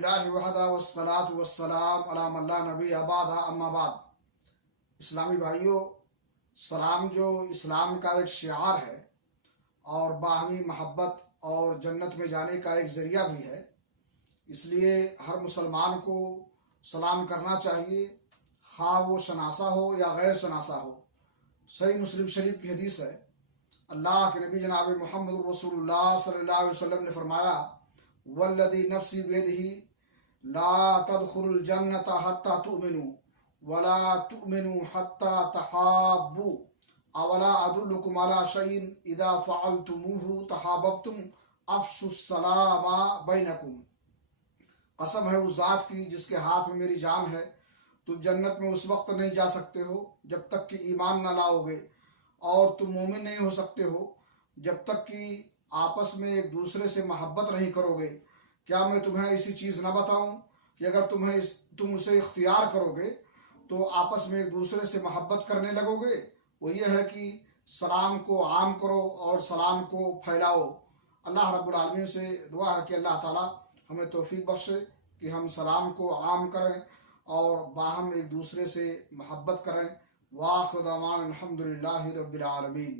अल्हम्दुलिल्लाहि वहदा वस्सलातु वस्सलाम अला मन ला नबी अबादा अम्मा बाद। इस्लामी भाइयों, सलाम जो इस्लाम का एक शिआर है और बाहमी महब्बत और जन्नत में जाने का एक ज़रिया भी है, इसलिए हर मुसलमान को सलाम करना चाहिए, खा वो शनासा हो या गैर शनासा हो। सही मुस्लिम शरीफ की हदीस है, अल्लाह के नबी जनाब मोहम्मद रसूलुल्लाह सल्लल्लाहु अलैहि वसल्लम ने फरमाया, वल्लदी नफ्सी बियदिही ला तदखुलुल जन्नत हत्ता तुमिनु वला तुमिनु हत्ता तहाब्बु अवला अदुल्लुकुम अला शैइन इदा फअलतुमुहु तहाब्बतुम अफ्शुस सलामा बैनकुम। कसम है उस ज़ात की जिसके हाथ में मेरी जान है, तुम जन्नत में उस वक्त नहीं जा सकते हो जब तक कि ईमान न लाओगे, और तुम मोमिन नहीं हो सकते हो जब तक कि आपस में एक दूसरे से मोहब्बत नहीं करोगे। क्या मैं तुम्हें ऐसी चीज़ न बताऊं कि अगर तुम उसे इख्तियार करोगे तो आपस में एक दूसरे से मोहब्बत करने लगोगे? वो ये है कि सलाम को आम करो और सलाम को फैलाओ। अल्लाह रब्बुल आलमीन से दुआ है कि अल्लाह ताला हमें तौफीक बख्शे कि हम सलाम को आम करें और बाहम एक दूसरे से मोहब्बत करें। वाखिर दावाना अल्हम्दुलिल्लाहि रब्बिल आलमीन।